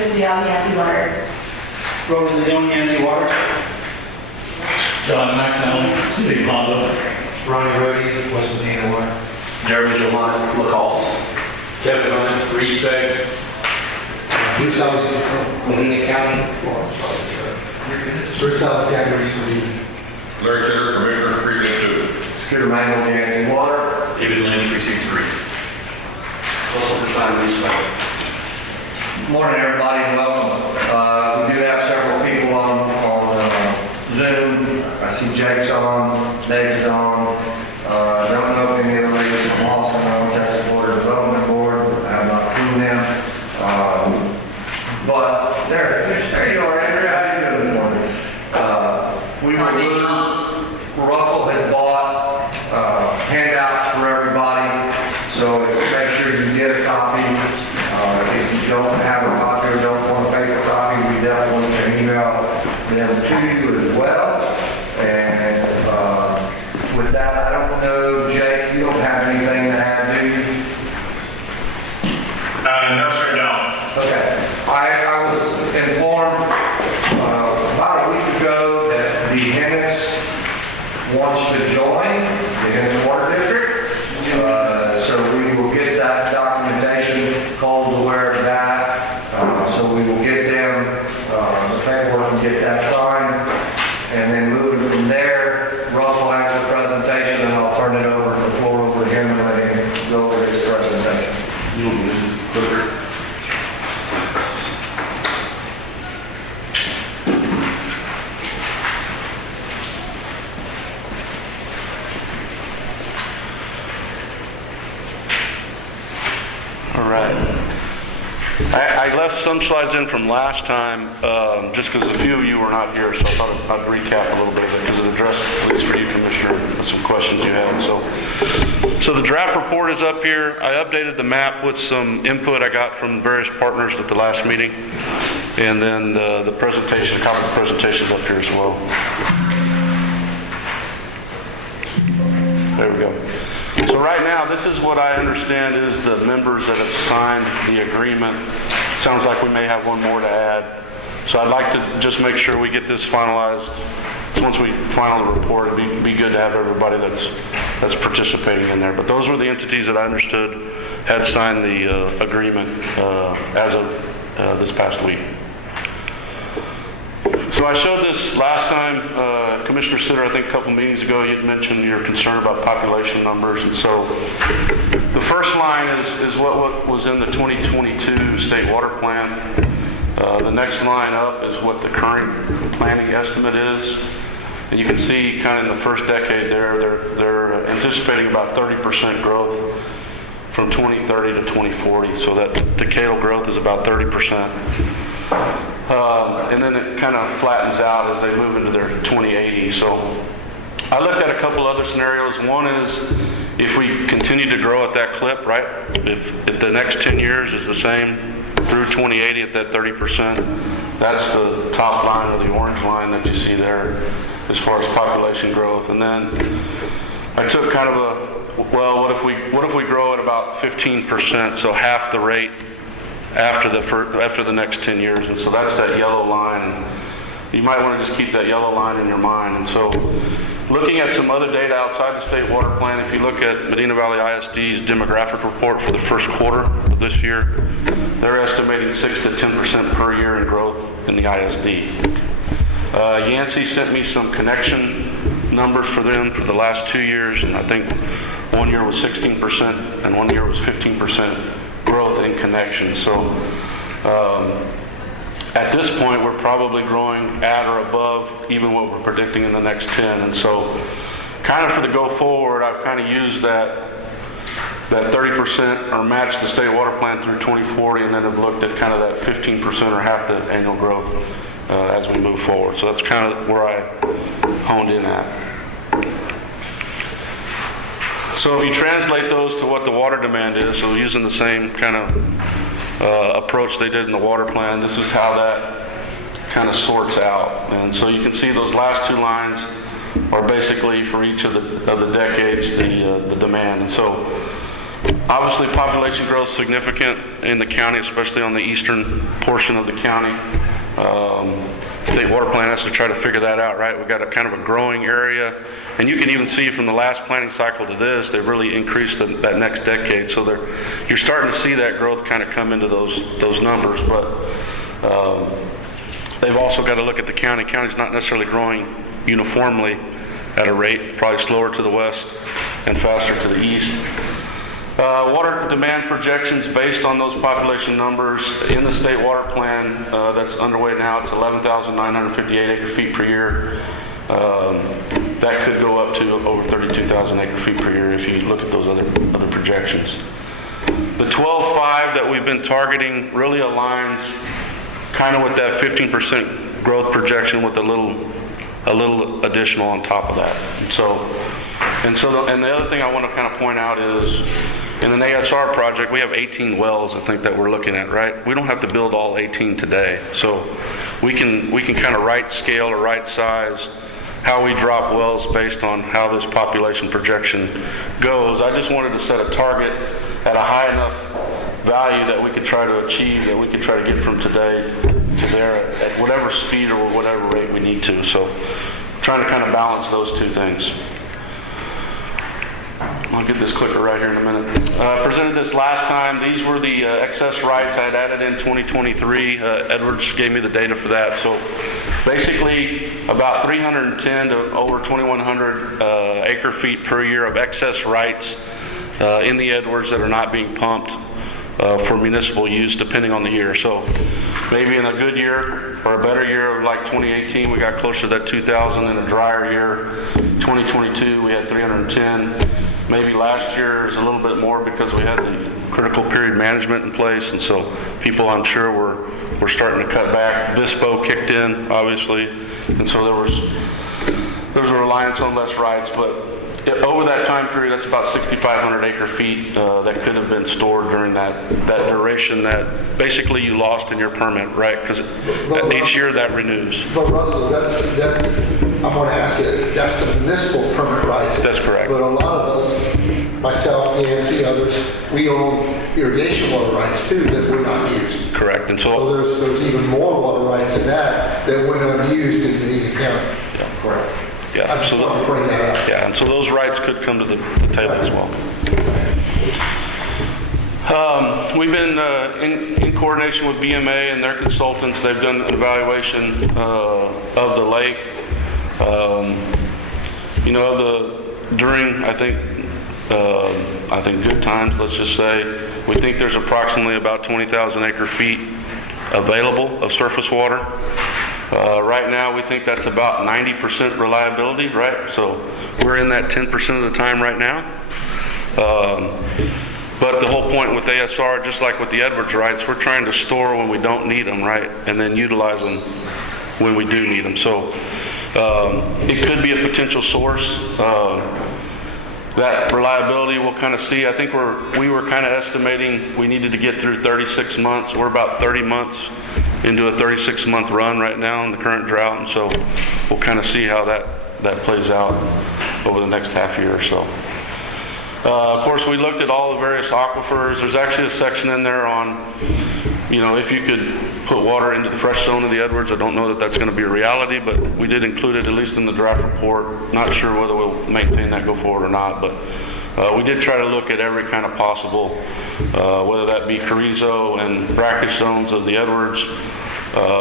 with the Yancey water. Road to the Yancey water. John McNally, City of Hondo. Ronnie Rhodey, West Medina Water. Jeremy Johan, Lacoste. Kevin Hunt, Respect. Bruce Alexander. Medina County. Bruce Alexander, East Medina. Larry Taylor, Commissioner, Precinct 2. Scooter Mangle, Yancey Water. David Lynch, Precinct 3. Also for sign respect. Morning, everybody, and welcome. We do have several people on Zoom. I see Jake's on, Dave's on. I don't know if any of the ladies from Austin on Texas Water Development Board. I have not seen them. But there you are, Andrea. How you doing this morning? We were Russell had bought handouts for everybody, so make sure you get a copy. If you don't have a copy or don't want a paper copy, we definitely can email them to you as well. And with that, I don't know, Jake, you don't have anything to add, do you? No, sir, no. Okay. I was informed about a week ago that the Hennis wants to join the Hennis Water District. So we will get that documentation, Cole's aware of that. So we will get them the paperwork and get that signed. And then moving from there, Russell has the presentation and I'll turn it over to the floor over to him and let him go over his presentation. All right. I left some slides in from last time, just because a few of you were not here, so I thought I'd recap a little bit of it, because it addressed, at least for you, Commissioner, some questions you had. So the draft report is up here. I updated the map with some input I got from various partners at the last meeting, and then the presentation, a copy of the presentation is up here as well. There we go. So right now, this is what I understand is the members that have signed the agreement. Sounds like we may have one more to add. So I'd like to just make sure we get this finalized. Once we final the report, it'd be good to have everybody that's participating in there. But those were the entities that I understood had signed the agreement as of this past week. So I showed this last time, Commissioner Sitter, I think a couple meetings ago, you had mentioned your concern about population numbers. And so the first line is what was in the 2022 state water plan. The next line up is what the current planning estimate is. And you can see kind of in the first decade there, they're anticipating about 30% growth from 2030 to 2040. So that decadal growth is about 30%. And then it kind of flattens out as they move into their 2080. So I looked at a couple other scenarios. One is if we continue to grow at that clip, right? If the next 10 years is the same through 2080 at that 30%, that's the top line or the orange line that you see there as far as population growth. And then I took kind of what if we grow at about 15%, so half the rate after the next 10 years, and so that's that yellow line. And you might want to just keep that yellow line in your mind. And so looking at some other data outside the state water plan, if you look at Medina Valley ISD's demographic report for the first quarter of this year, they're estimating 6 to 10% per year in growth in the ISD. Yancey sent me some connection numbers for them for the last 2 years, and I think one year was 16% and 1 year was 15% growth in connection. So at this point, we're probably growing at or above even what we're predicting in the next 10. And so kind of for the go forward, I've kind of used that 30% or matched the state water plan through 2040, and then have looked at kind of that 15% or half the annual growth as we move forward. So that's kind of where I honed in at. So if you translate those to what the water demand is, so using the same kind of approach they did in the water plan, this is how that kind of sorts out. And so you can see those last two lines are basically for each of the decades the demand. And so Obviously, population growth is significant in the county, especially on the eastern portion of the county. State Water Plan has to try to figure that out, right? We've got a kind of a growing area, and you can even see from the last planning cycle to this, they've really increased that next decade. So you're starting to see that growth kind of come into those numbers, but they've also got to look at the county. County's not necessarily growing uniformly at a rate, probably slower to the west and faster to the east. Water demand projections based on those population numbers in the state water plan that's underway now, it's 11,958 acre feet per year. That could go up to over 32,000 acre feet per year if you look at those other projections. The 12.5 that we've been targeting really aligns kind of with that 15% growth projection with a little additional on top of that. And the other thing I want to kind of point out is in an ASR project, we have 18 wells, I think, that we're looking at, right? We don't have to build all 18 today. So we can kind of right scale or right size how we drop wells based on how this population projection goes. I just wanted to set a target at a high enough value that we could try to achieve, that we could try to get from today to there at whatever speed or whatever rate we need to. So trying to kind of balance those two things. I'll get this clicker right here in a minute. Presented this last time. These were the excess rights I had added in 2023. Edwards gave me the data for that. So basically about 310 to over 2,100 acre feet per year of excess rights in the Edwards that are not being pumped for municipal use depending on the year. So maybe in a good year or a better year like 2018, we got closer to that 2,000. In a drier year, 2022, we had 310. Maybe last year is a little bit more because we had the critical period management in place, and so people, I'm sure, were starting to cut back. VISPO kicked in, obviously, and so there was a reliance on less rights. But over that time period, that's about 6,500 acre feet that could have been stored during that duration that basically you lost in your permit, right? Because each year that renews. But Russell, that's I'm going to ask you, that's the municipal permit rights. That's correct. But a lot of us, myself, Nancy, others, we own irrigation water rights too that we're not used. Correct. And So there's even more water rights in that went unused in Medina County. Yeah. Correct. Yeah, I just want to bring that up. Yeah, and so those rights could come to the table as well. We've been in coordination with BMA and their consultants. They've done an evaluation of the lake. During I think good times, let's just say, we think there's approximately about 20,000 acre feet available of surface water. Right now, we think that's about 90% reliability, right? So we're in that 10% of the time right now. But the whole point with ASR, just like with the Edwards rights, we're trying to store when we don't need them, right? And then utilize them when we do need them. So it could be a potential source. That reliability we'll kind of see. I think we were kind of estimating we needed to get through 36 months. We're about 30 months into a 36-month run right now in the current drought, and so we'll kind of see how that plays out over the next half year or so. Of course, we looked at all the various aquifers. There's actually a section in there on, if you could put water into the fresh zone of the Edwards. I don't know that that's going to be a reality, but we did include it at least in the draft report. Not sure whether we'll maintain that go forward or not, but we did try to look at every kind of possible, whether that be Carrizo and brackish zones of the Edwards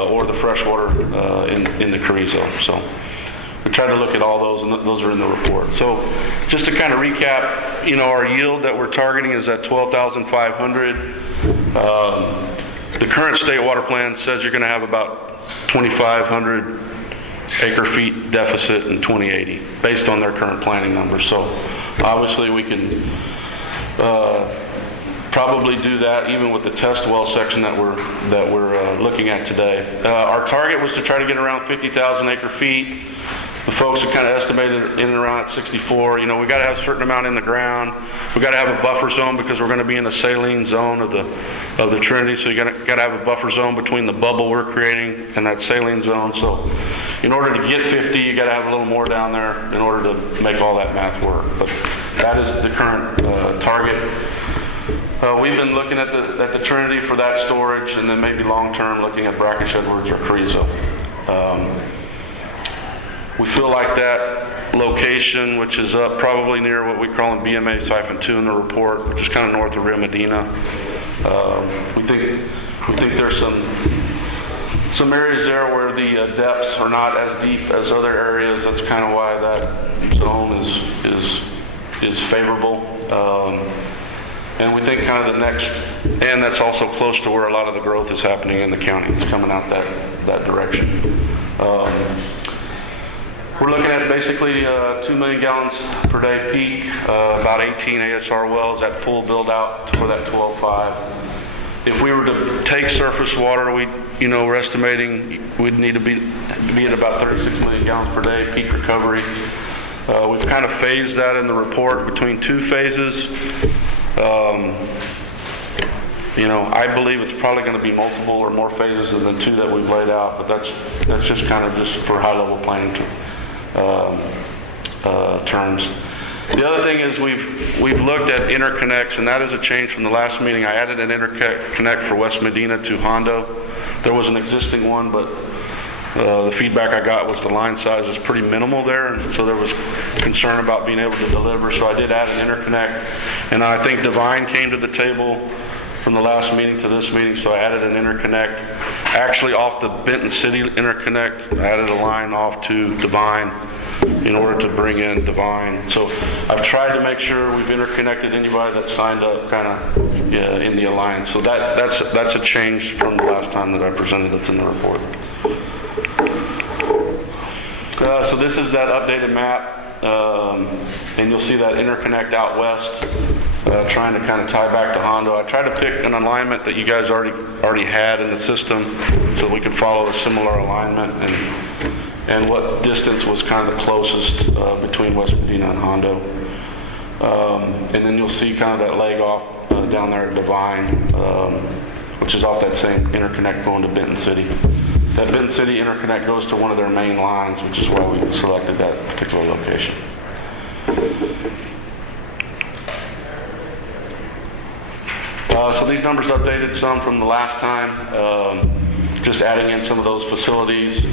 or the freshwater in the Carrizo. So we tried to look at all those, and those are in the report. So just to kind of recap, our yield that we're targeting is at 12,500. The current state water plan says you're going to have about 2,500 acre feet deficit in 2080 based on their current planning numbers. So obviously we can probably do that even with the test well section that we're looking at today. Our target was to try to get around 50,000 acre feet. The folks have kind of estimated in and around at 64. We got to have a certain amount in the ground. We got to have a buffer zone because we're going to be in the saline zone of the Trinity. So you got to have a buffer zone between the bubble we're creating and that saline zone. So in order to get 50, you got to have a little more down there in order to make all that math work. But that is the current target. We've been looking at the Trinity for that storage, and then maybe long-term looking at Brackish, Edwards, or Carrizo. We feel like that location, which is up probably near what we call in BMA-2 in the report, which is kind of north of Rio Medina. We think there's some areas there where the depths are not as deep as other areas. That's kind of why that zone is favorable. And we think kind of the next, and that's also close to where a lot of the growth is happening in the county. It's coming out that direction. We're looking at basically 2 million gallons per day peak, about 18 ASR wells at full build out for that 12.5. If we were to take surface water, we're estimating we'd need to be at about 36 million gallons per day peak recovery. We've kind of phased that in the report between 2 phases. I believe it's probably going to be multiple or more phases than the 2 that we've laid out, but that's just kind of just for high-level planning terms. The other thing is we've looked at interconnects, and that is a change from the last meeting. I added an interconnect for West Medina to Hondo. There was an existing one, but the feedback I got was the line size is pretty minimal there, and so there was concern about being able to deliver. So I did add an interconnect, and I think Devine came to the table from the last meeting to this meeting, so I added an interconnect. Actually, off the Benton City interconnect, I added a line off to Devine in order to bring in Devine. So I've tried to make sure we've interconnected anybody that signed up kind of in the alliance. So that's a change from the last time that I presented that's in the report. So this is that updated map, and you'll see that interconnect out west, trying to kind of tie back to Hondo. I tried to pick an alignment that you guys already had in the system so we could follow a similar alignment and what distance was kind of the closest between West Medina and Hondo. And then you'll see kind of that leg off down there at Devine, which is off that same interconnect going to Benton City. That Benton City interconnect goes to one of their main lines, which is why we selected that particular location. So these numbers updated some from the last time, just adding in some of those facilities.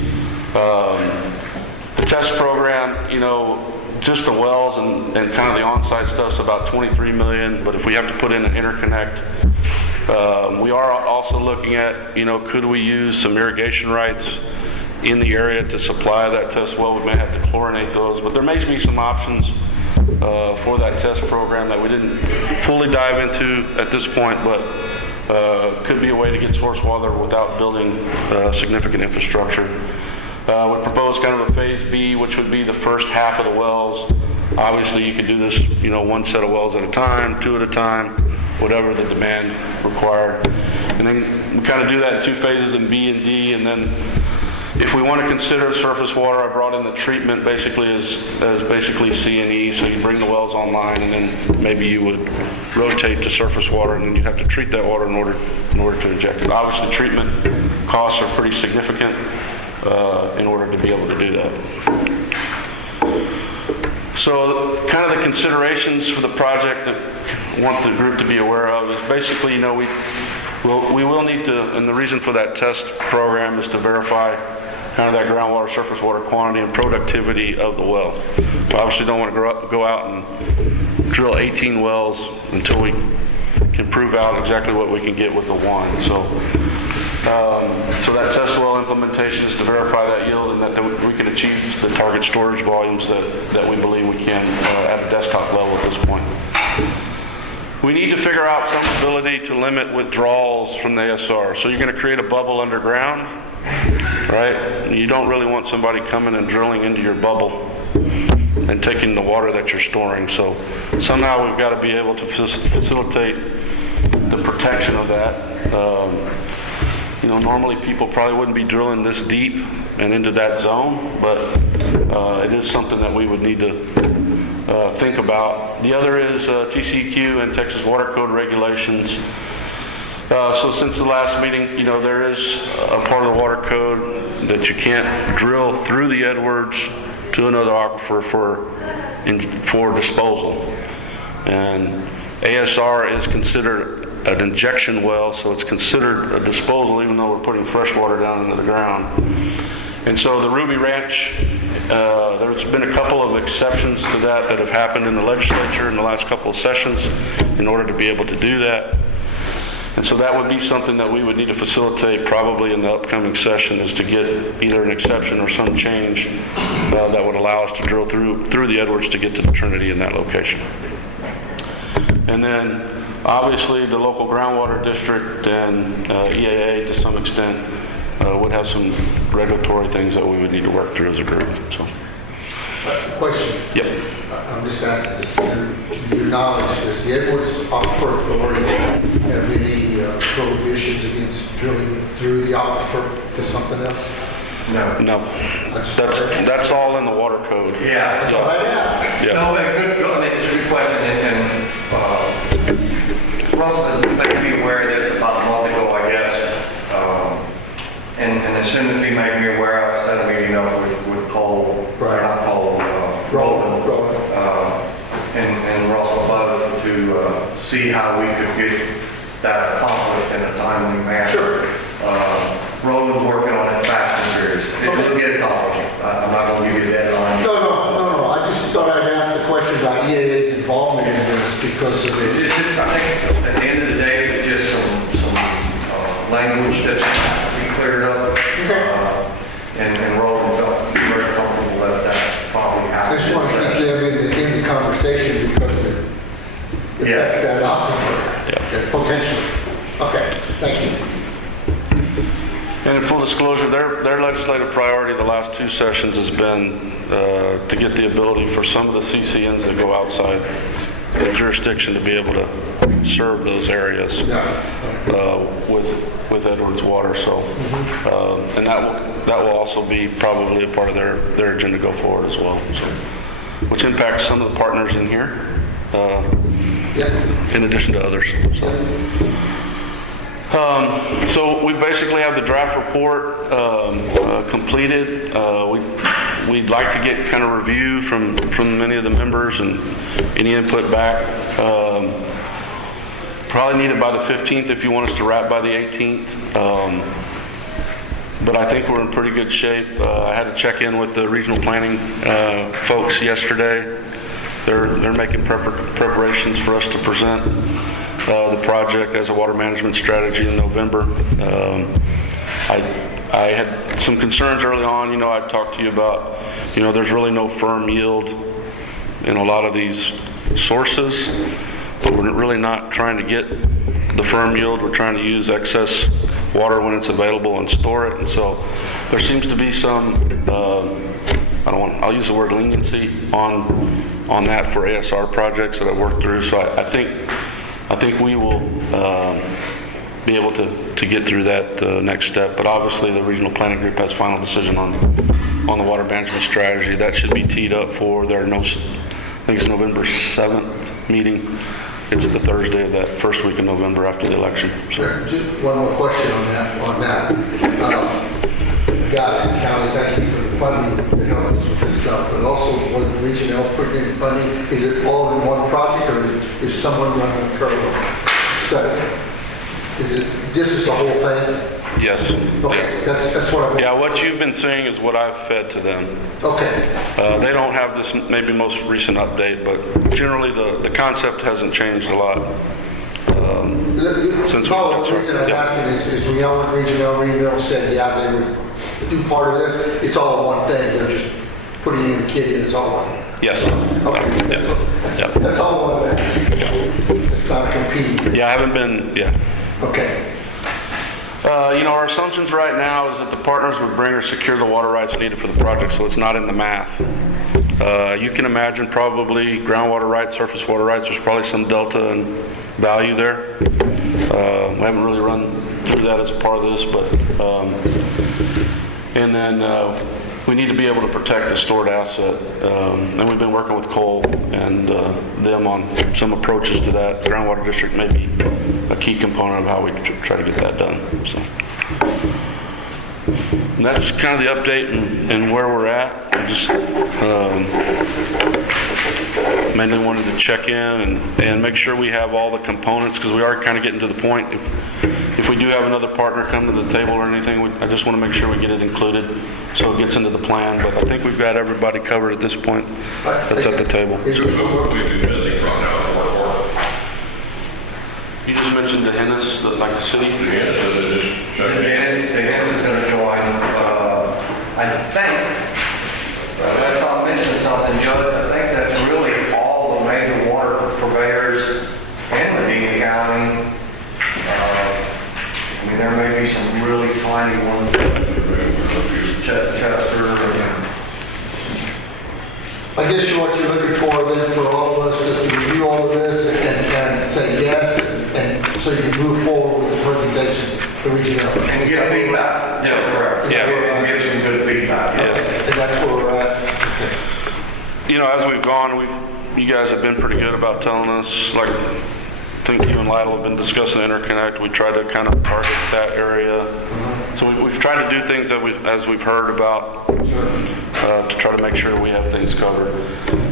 The test program, just the wells and kind of the on-site stuff's about $23 million, but if we have to put in an interconnect, we are also looking at, could we use some irrigation rights in the area to supply that test well? We may have to chlorinate those, but there may be some options for that test program that we didn't fully dive into at this point, but could be a way to get source water without building significant infrastructure. We propose kind of a phase B, which would be the first half of the wells. Obviously, you could do this, one set of wells at a time, 2 at a time, whatever the demand required. And then we kind of do that in 2 phases in B and D, and then if we want to consider surface water, I brought in the treatment basically as basically C and E, so you bring the wells online and then maybe you would rotate to surface water and then you'd have to treat that water in order to inject it. Obviously, treatment costs are pretty significant in order to be able to do that. So kind of the considerations for the project that I want the group to be aware of is basically, we will need to, and the reason for that test program is to verify kind of that groundwater surface water quantity and productivity of the well. We obviously don't want to go out and drill 18 wells until we can prove out exactly what we can get with the one. So that test well implementation is to verify that yield and that we can achieve the target storage volumes that we believe we can at a desktop level at this point. We need to figure out some ability to limit withdrawals from the ASR. So you're going to create a bubble underground, right? You don't really want somebody coming and drilling into your bubble and taking the water that you're storing. So somehow we've got to be able to facilitate the protection of that. Normally people probably wouldn't be drilling this deep and into that zone, but it is something that we would need to think about. The other is TCEQ and Texas Water Code regulations. So since the last meeting, there is a part of the water code that you can't drill through the Edwards to another aquifer for disposal. And ASR is considered an injection well, so it's considered a disposal even though we're putting fresh water down into the ground. And so the Ruby Ranch, there's been a couple of exceptions to that have happened in the legislature in the last couple of sessions in order to be able to do that. And so that would be something that we would need to facilitate probably in the upcoming session, is to get either an exception or some change that would allow us to drill through the Edwards to get to the Trinity in that location. And then obviously the local groundwater district and EAA to some extent would have some regulatory things that we would need to work through as a group. So. Question. Yep. I'm just asking this, to your knowledge, does the Edwards Aquifer Authority have any prohibitions against drilling through the aquifer to something else? No. That's all in the water code. Yeah. That's what I'd ask. Yeah. No, I mean, it's a good question, and Russell, let me be aware of this about a month ago, I guess. And as soon as he made me aware, I set a meeting up with Cole, Right. not Cole, Roland. and Russell both to see how we could get that accomplished in a timely manner. Sure. Roland's working on it fast and furious. It'll get accomplished. I'm not going to give you a deadline. No. I just thought I'd ask the question about EAA's involvement in this because of it. It's just, I think at the end of the day, it's just some language that's got to be cleared up. And Roland felt very comfortable that probably I happens. just want to keep them in the conversation because it affects that aquifer. That's potentially. Okay, thank you. And in full disclosure, their legislative priority the last two sessions has been to get the ability for some of the CCNs that go outside the jurisdiction to be able to serve those areas with Edwards water. So, and that will also be probably a part of their agenda go forward as well. So, which impacts some of the partners in here, in addition to others. So we basically have the draft report completed. We'd like to get kind of review from many of the members and any input back. Probably need it by the 15th if you want us to wrap by the 18th. But I think we're in pretty good shape. I had to check in with the regional planning folks yesterday. They're making preparations for us to present the project as a water management strategy in November. I had some concerns early on. I talked to you about, there's really no firm yield in a lot of these sources, but we're really not trying to get the firm yield. We're trying to use excess water when it's available and store it. And so there seems to be some, I'll use the word leniency on that for ASR projects that I've worked through. So I think we will be able to get through that next step. But obviously the regional planning group has final decision on the water management strategy. That should be teed up for I think it's November 7th meeting. It's the Thursday of that first week of November after the election. So. Just one more question on that. County, thank you for the funding to help us with this stuff, but also with the regional putting funding, is it all in one project or is someone running a parallel study? This is the whole thing? Yes. Okay, that's what I'm... Yeah, what you've been seeing is what I've fed to them. Okay. They don't have this maybe most recent update, but generally the concept hasn't changed a lot. Since The reason I'm asking is Rionland Regional said, they would do part of this. It's all one thing. They're just putting in the kit in. It's all one. Yes. Okay. That's all one thing. It's not competing. Yeah, I haven't been, Okay. Our assumptions right now is that the partners would bring or secure the water rights needed for the project, so it's not in the math. You can imagine probably groundwater rights, surface water rights, there's probably some delta in value there. We haven't really run through that as a part of this, but, and then we need to be able to protect the stored asset. And we've been working with Cole and them on some approaches to that. The groundwater district may be a key component of how we try to get that done. So. And that's kind of the update and where we're at. I just mainly wanted to check in and make sure we have all the components, because we are kind of getting to the point. If we do have another partner come to the table or anything, I just want to make sure we get it included so it gets into the plan. But I think we've got everybody covered at this point that's at the table. So what do we do missing right now for our part? You just mentioned the Hennis, like the city. Yeah, so they just The check in. Hennis is going to join, I think, unless I'm missing something, Judge, I think that's really all the major water purveyors in Medina County. I mean, there may be some really tiny ones, Chester. I guess what you're looking for then for all of us is to review all of this and say yes, and so you can move forward with the presentation, the regional. And get feedback. Yeah, correct. Yeah. And give some good feedback. And that's where we're at. You know, as we've gone, you guys have been pretty good about telling us, like, I think you and Lytle have been discussing interconnect. We tried to kind of target that area. So we've tried to do things that as we've heard about to try to make sure we have things covered.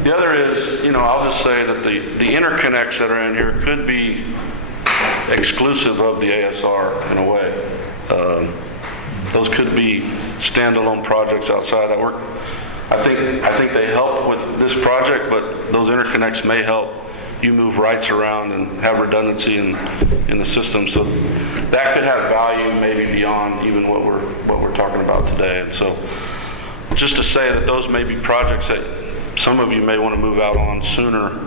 The other is, you know, I'll just say that the interconnects that are in here could be exclusive of the ASR in a way. Those could be standalone projects outside that work. I think they help with this project, but those interconnects may help you move rights around and have redundancy in the system. So that could have value maybe beyond even what we're talking about today. And so just to say that those may be projects that some of you may want to move out on sooner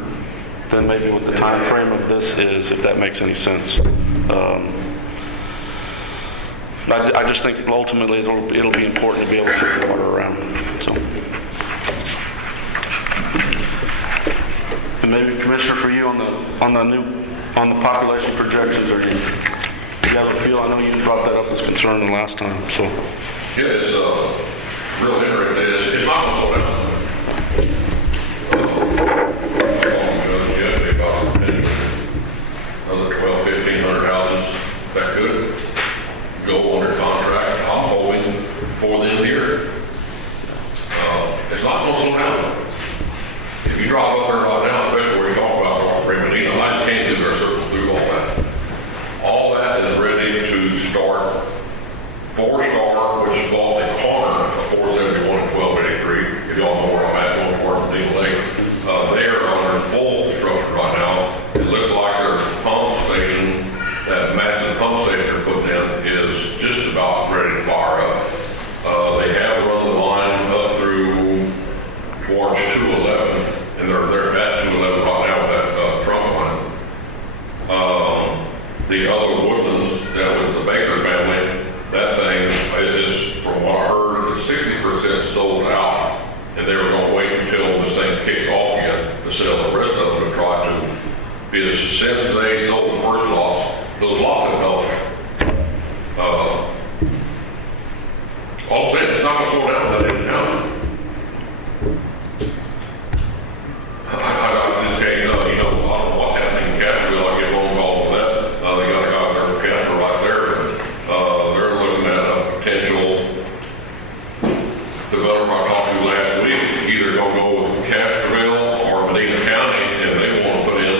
than maybe what the time frame of this is, if that makes any sense. I just think ultimately it'll be important to be able to move the water around. So. And maybe Commissioner, for you on the population projections, or you have a feel? I know you brought that up as concern the last time. So. Yeah, it's real interesting. It's not going to slow down. Another 1,200-1,500 houses that could go under contract. I'm hoping for them here. It's not going to slow down. If you drop up there right now, especially where you talk about North Medina, I just can't do their circle through all that. All that is ready to start. 4-Star, which bought the corner of 471 and 1283. If y'all know where I'm at, going to work from Deal Lake. They are under full construction right now. It looks like their pump station, that massive pump station they're putting in, is just about ready to fire up. They have run the line up through towards 211, and they're at 211 right now with that trunk line. The other Woodlands, that was the Baker family, that thing is, from what I heard, is 60% sold out, and they were going to wait until this thing kicks off again to sell the rest of them and try to, because since they sold the first lots, those lots have helped. All I'm saying, it's not going to slow down, that ain't down. I just can't, you know, I don't know what's happening in Castroville. I get phone calls with that. They got a guy there from Castroville right there. They're looking at a potential developer I talked to last week, either going to go with Castroville or Medina County, and they want to put in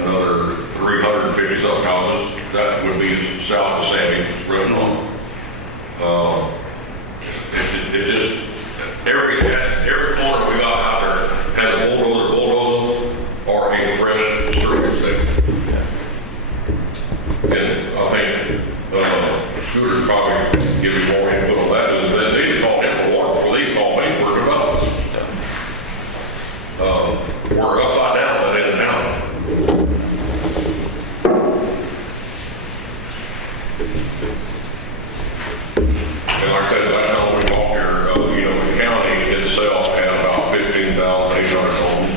another 350-something houses. That would be south of Sammy's restaurant. It just, every corner we got out there had a bulldozer, or a fresh service station. And I think Scooter probably give you more input on that. They need to call him for water before they call me for development. We're upside down, that in and out. And like I said, last time we talked here, you know, the county itself had about 15,800 homes.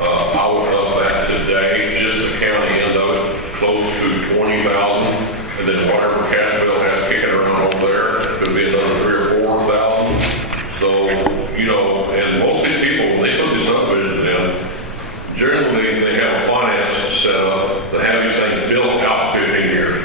I would up that today, just the county end of it, close to 20,000. And then whatever Castroville has kicking around over there, could be another 3,000 or 4,000. So, you know, and most of these people, when they put these subdivisions in, generally they have a finance set up to have these things built out in 15 years.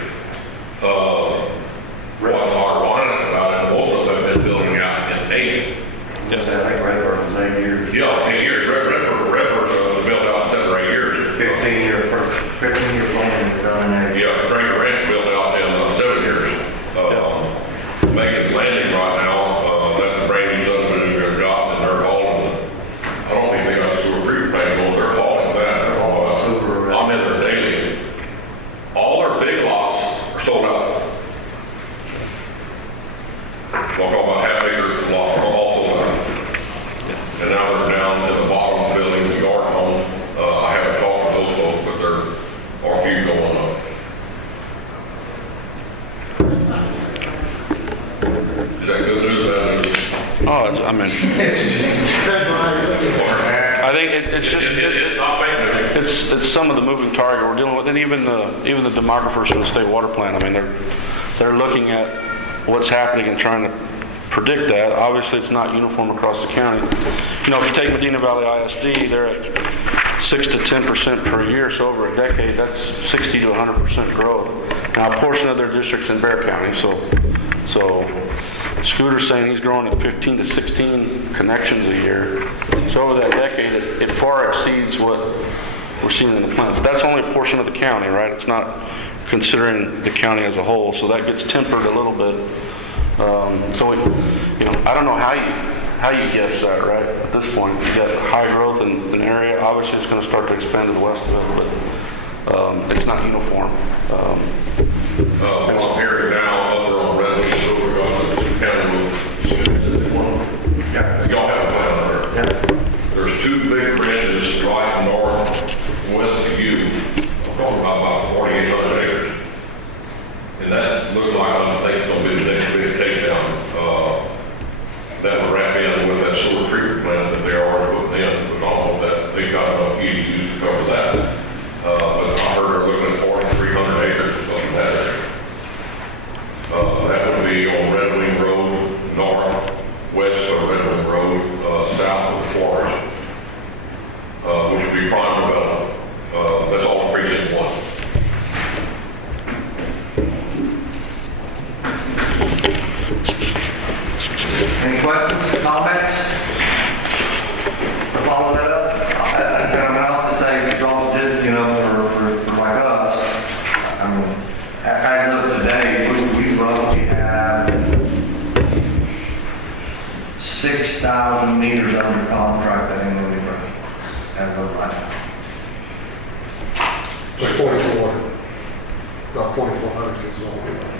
I mean, Depends on how you look at it. I think it's just, It's not fake news. it's some of the moving target we're dealing with, and even the demographers from the state water plant. I mean, they're looking at what's happening and trying to predict that. Obviously, it's not uniform across the county. You know, if you take Medina Valley ISD, they're at 6 to 10% per year, so over a decade, that's 60 to 100% growth. Now, a portion of their district's in Bear County, so Scooter's saying he's growing at 15 to 16 connections a year. So over that decade, it far exceeds what we're seeing in the plant. But that's only a portion of the county, right? It's not considering the county as a whole, so that gets tempered a little bit. I don't know how you guess that, right? At this point, you got high growth in an area. Obviously, it's going to start to expand to the west of it, but it's not uniform. What I'm hearing now, up there on Redwood, over on the county with, y'all have a plan up there. There's two big branches right northwest of you. I'm talking about 4,800 acres. And that looks like, I think it's going to be the next big takedown. That would wrap in with that sewer treatment plant that they're already putting in. But I don't know if that, they've got enough EDUs to cover that. But I heard they're looking at 4,300 acres or something in that area. That would be on Red Wing Road, northwest of Red Wing Road, south of the quarries, which would be prime development. That's all in precinct 1. Any questions, comments? To follow that up? I'll have to say, y'all did, for like us, I mean, as of today, we roughly have 6,000 meters under contract that ain't gonna be running as of right now. So 44, about 4,400 is all we want.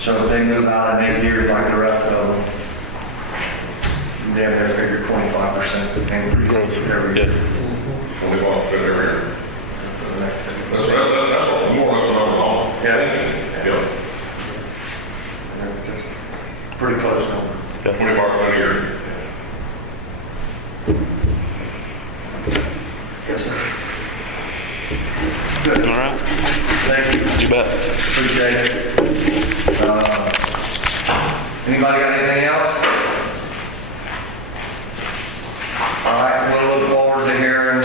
So if they move out in 8 years like the rest of them, they have their figure 25% increase every year. Only one fit every year. That's all, more than on. Yeah. Pretty close number. 25% a year. Yes, sir. Good. All right, Thank you. you bet. Appreciate it. Anybody got anything else? All right, we'll look forward to hearing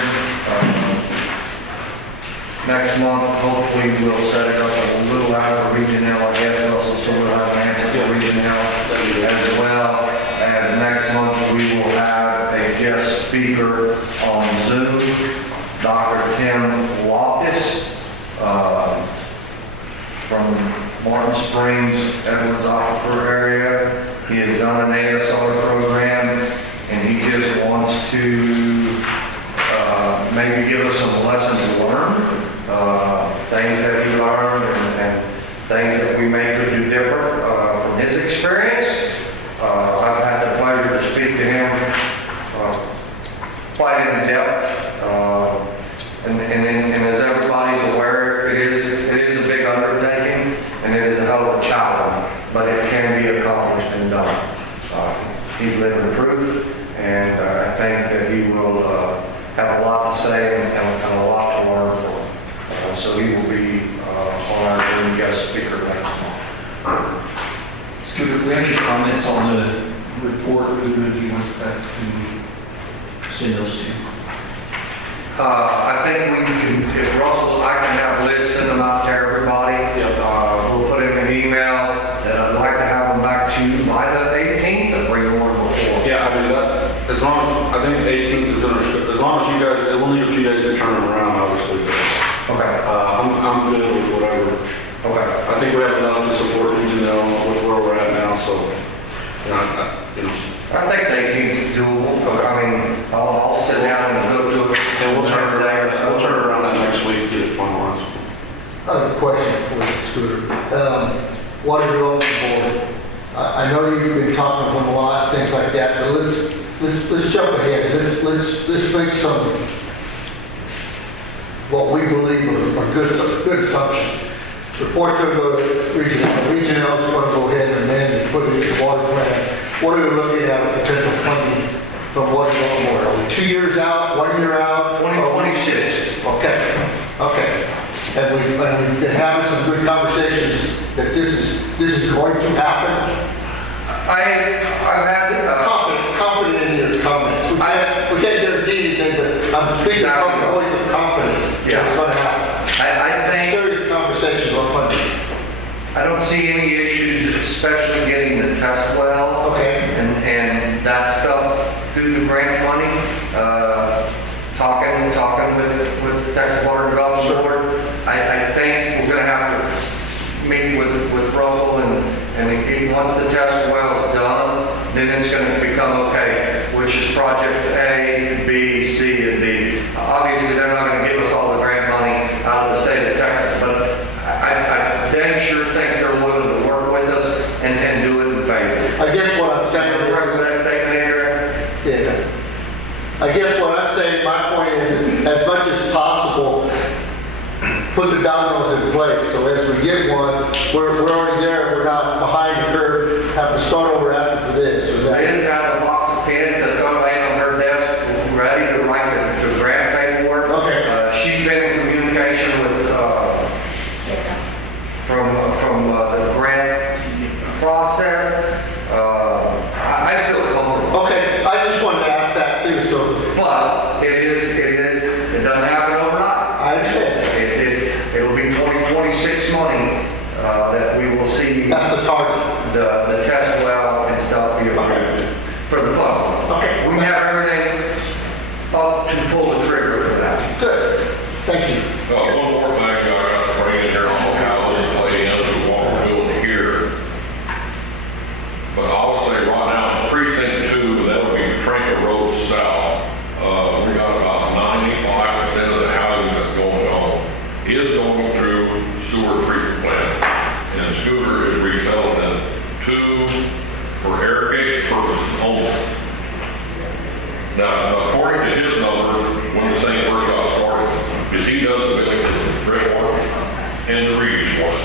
next month. Hopefully we'll set it up a little out of the region now, I guess, Russell, so we'll have an answer for the region now, as well as next month we will have a guest speaker on Zoom, Dr. Tim Loftus, from Martin Springs, Edwards Aquifer area. He has done an ASR program, and he just wants to maybe give us some lessons learned, things that he learned, and things that we may could do different from his experience. I've had the pleasure to speak to him quite in depth. And as everybody's aware, it is a big undertaking, and it is a hell of a challenge, but it can be accomplished and done. He's living proof, and I think that he will have a lot to say and a lot to learn from. So he will be on our Zoom guest speaker next month. Scooter, if we have any comments on the report, who do you want to send those to? I think we can, if Russell, I can have Liz send them out to everybody. We'll put in an email that I'd like to have them back to you by the 18th and bring them over before. Yeah, I mean, that, as long as, I think the 18th is understood, as long as you guys, it will need a few days to turn them around, obviously. Okay. I'm good with whatever. Okay. I think we have enough to support Regional with where we're at now, so, I think the 18th is doable. I mean, I'll sit down and go to it. And we'll turn it around that next week, get it finalized. I have a question for you, Scooter. Water Development Board. I know you've been talking to them a lot, things like that, but let's jump ahead. Let's make some, what we believe are good assumptions. Report's going to go to Regional. Regional is going to go ahead and then put it in the water plant. what are we looking at potential funding from what more? Are we 2 years out, 1 year out? 2026. Okay. And we've been having some good conversations that this is going to happen. I've had, Confident in your comments. We can't guarantee anything, but I'm speaking from the voice of confidence. Yeah. It's going to happen. I think, Serious conversations on funding. I don't see any issues, especially getting the test well. Okay. And that stuff through the grant money. Talking with the Texas Water Development Board. I think we're going to have to meet with Russell once the test well is done, then it's going to become okay, which is project A, B, C, and D. Obviously, they're not going to give us all the grant money out of the state of Texas, but I then sure think they're willing to work with us and do it in phases. I guess what I'm saying is, That statement here. yeah. I guess what I'm saying, my point is as much as possible, put the dominoes in place. So as we get one, we're already there. We're not behind the curve, having to start over asking for this or that. Liz has a box of pens that's laying on her desk, ready to write the grant paperwork. Okay. She's been in communication with, from the grant process. I feel comfortable. Okay, I just wanted to ask that too, so But it doesn't happen overnight. I understand. It'll be 2026 money that we will see That's the target. the test well and stuff be approved for the fund. Okay. We have everything up to pull the trigger for that. Good. Thank you. One more thing I got to bring in here on how this play into what we're doing here. But I'll say right now, precinct 2, that would be Trinket Road South. We got about 95% of the housing that's going on is going through sewer treatment plant. And Scooter is reselling it for irrigation purposes only. Now, according to his numbers, when the thing first got started, is he does the billing for the fresh water and the reuse water.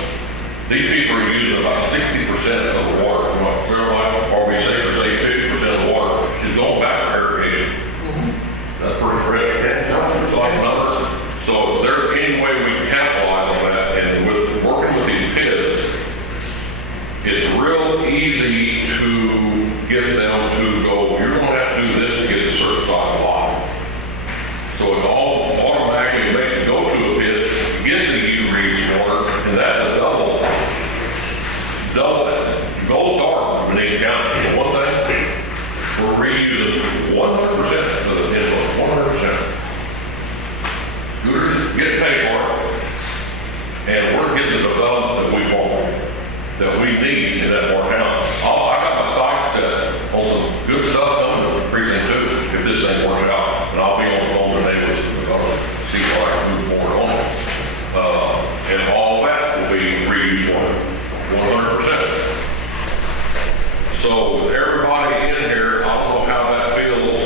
These people are using about 60% of the water from up there, or we say 50% of the water is going back to irrigation. That's pretty fresh. It's like numbers. So if there's any way we can capitalize on that, and with working with these kids, it's real easy to get them to go, you're going to have to do this to get a certain size lot. So it all automatically makes you go to a pit, get the reuse water, and that's a double gold star from Medina County. One thing, we're reusing 100% of the input, 100%. Scooters get paid for it, and we're getting the development that we want, that we need in that more town. I got my sights set on some good stuff coming to precinct 2 if this thing works out, and I'll be on the phone today with see how I can move forward on it. And all that will be reused water, 100%. So with everybody in here, I don't know how that feels.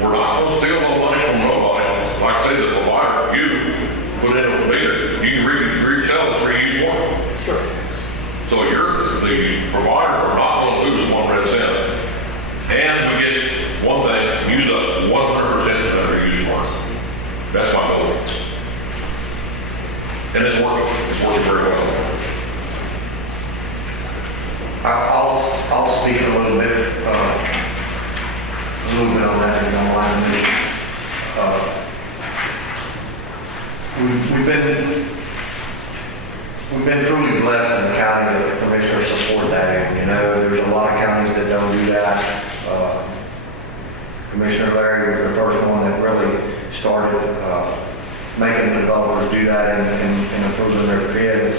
We're not going to steal no money from nobody. Like I say, the provider, you put in a meter, you can resell this reused water. Sure. So you're the provider, we're not going to lose 1 red cent. And we get one thing, use up 100% of that reused water. That's my goal. And it's working. It's working very well. I'll speak a little bit on that if you don't mind me. We've been truly blessed in the county that the commissioners support that. You know, there's a lot of counties that don't do that. Commissioner Larry was the first one that really started making the developers do that and improving their bids.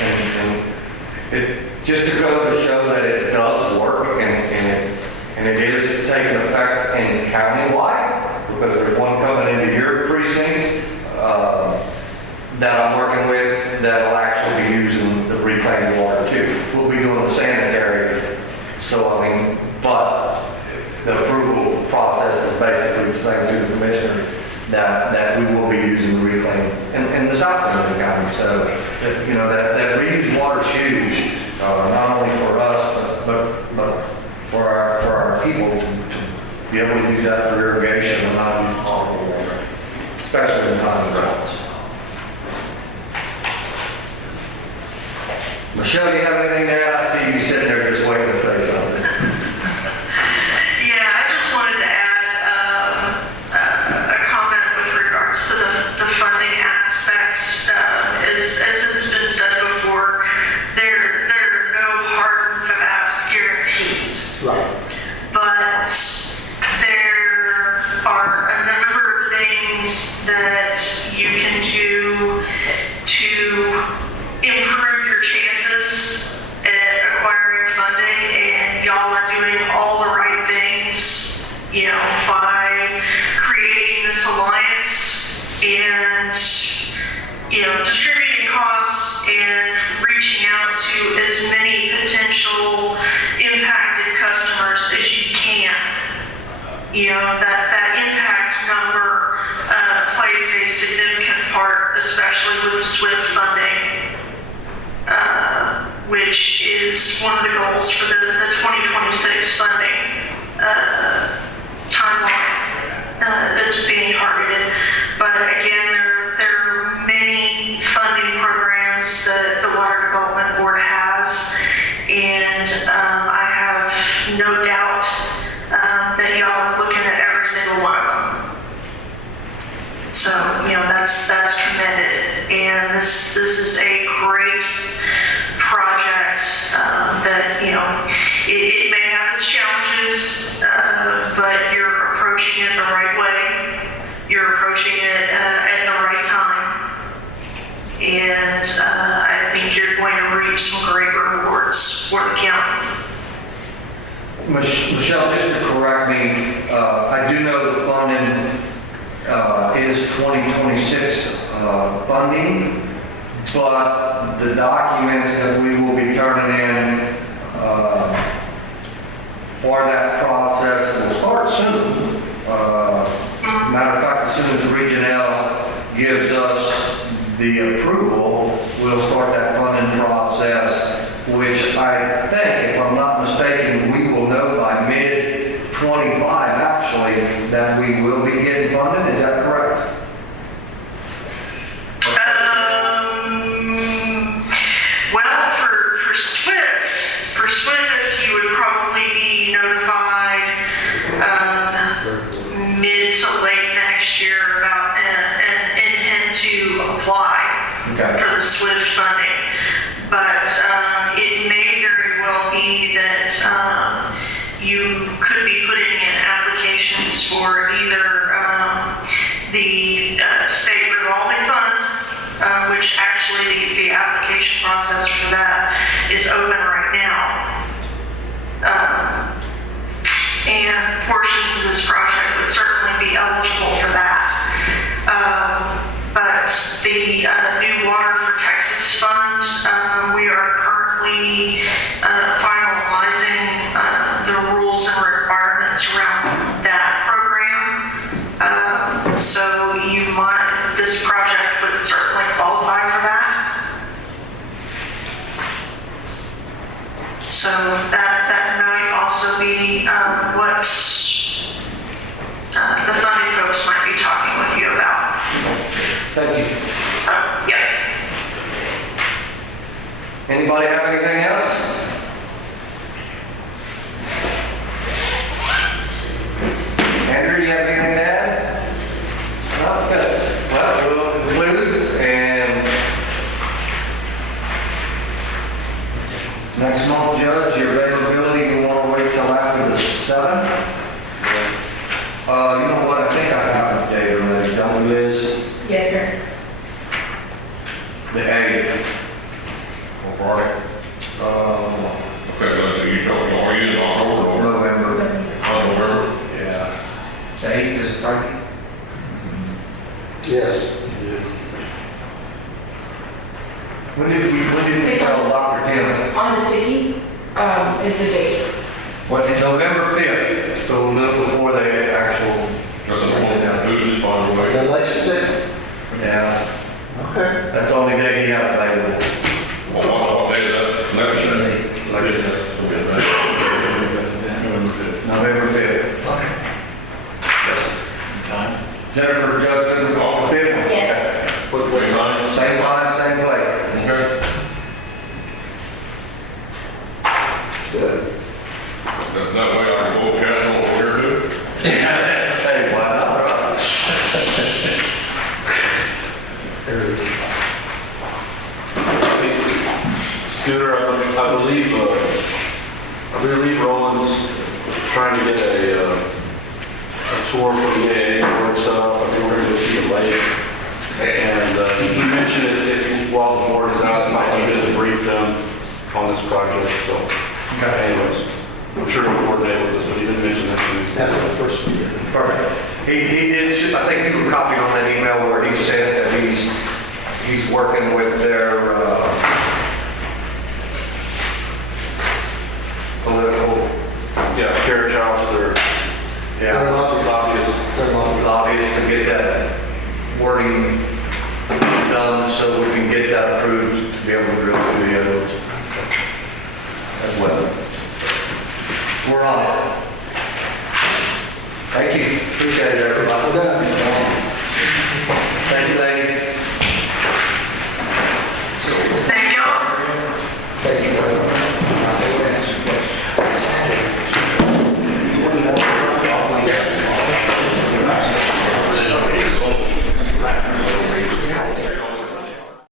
And it just to go to show that it does work and it is taking effect in county-wide, because there's one coming into your precinct that I'm working with that'll actually be using the reclaimed water too. We'll be doing the sanitary, so I mean, but the approval process is basically the same to the commissioner that we will be using the reclaim in the south end of the county. So, you know, that reused water is huge, not only for us, but use that for irrigation and not use potable water, especially in time of droughts. Michelle, you have anything to add? I see you sitting there just waiting to say something. Yeah, I just wanted to add a comment with regards to the funding aspect. As it's been said before, there are no hard and fast guarantees. Right. But there are a number of things that you can do to improve your chances at acquiring funding, and y'all are doing all the right things, you know, by creating this alliance and, you know, distributing costs and reaching out to as many potential impacted customers as you can. You know, that impact number plays a significant part, especially with the SWIFT funding, which is one of the goals for the 2026 funding timeline that's being targeted. But again, there are many funding programs that the Water Development Board has, and I have no doubt that y'all are looking at every single one of them. So, you know, that's commended, and this is a great project that, you know, it may have its challenges, but you're approaching it the right way. You're approaching it at the right time, and I think you're going to reap some great rewards for the county. Michelle, just to correct me, I do know the funding is 2026 funding, but the documents that we will be turning in for that process will start soon. Matter of fact, as soon as the Region L gives us the approval, we'll start that funding process, which I think, if I'm not mistaken, we will know by mid-25 actually that we will be getting funded. Is that correct? Well, for SWIFT, you would probably be notified mid to late next year about and intend to apply for the SWIFT funding. But it may very well be that you could be putting in applications for either the state revolving fund, which actually the application process for that is open right now. And portions of this project would certainly be eligible for that. But the new Water for Texas Fund, we are currently finalizing the rules and requirements around that program. So this project would certainly qualify for that. So that might also be what the funding folks might be talking with you about. Thank you. So, yeah. Anybody have anything else? Andrew, you have anything to add? No? Good. Well, we'll conclude, and next month, Judge, your availability, you want to wait till after the 7th? You know what, I think I have a date already, don't you, Liz? Yes, sir. The 8th. Or Friday. Okay, so you told me, are you in October or November. November? Yeah. The 8th is Friday? Yes. When did we tell Dr. Tim? On the sticky is the date. What, November 5th, so we'll do it before the actual. That's the one, Tuesday, by the way. The election day? Yeah, Okay. that's the only day he has available. What day is that? Next day. November 5th. Okay. area. Scooter, I believe Roland's trying to get a tour for the AA board set up. I think we're going to go see the lake. And he mentioned it while the board is out, it might be good to brief them on this project. So, anyways, I'm sure he'll coordinate with us, but he didn't mention that to me. That's the first meeting. Perfect. He did, I think you were copied on that email where he said that he's working with their political Carriage House, They're lobbyists. lobbyists to get that wording done so we can get that approved to be able to drill through the others as well. We're on it. Thank you. Appreciate it, everybody. Well,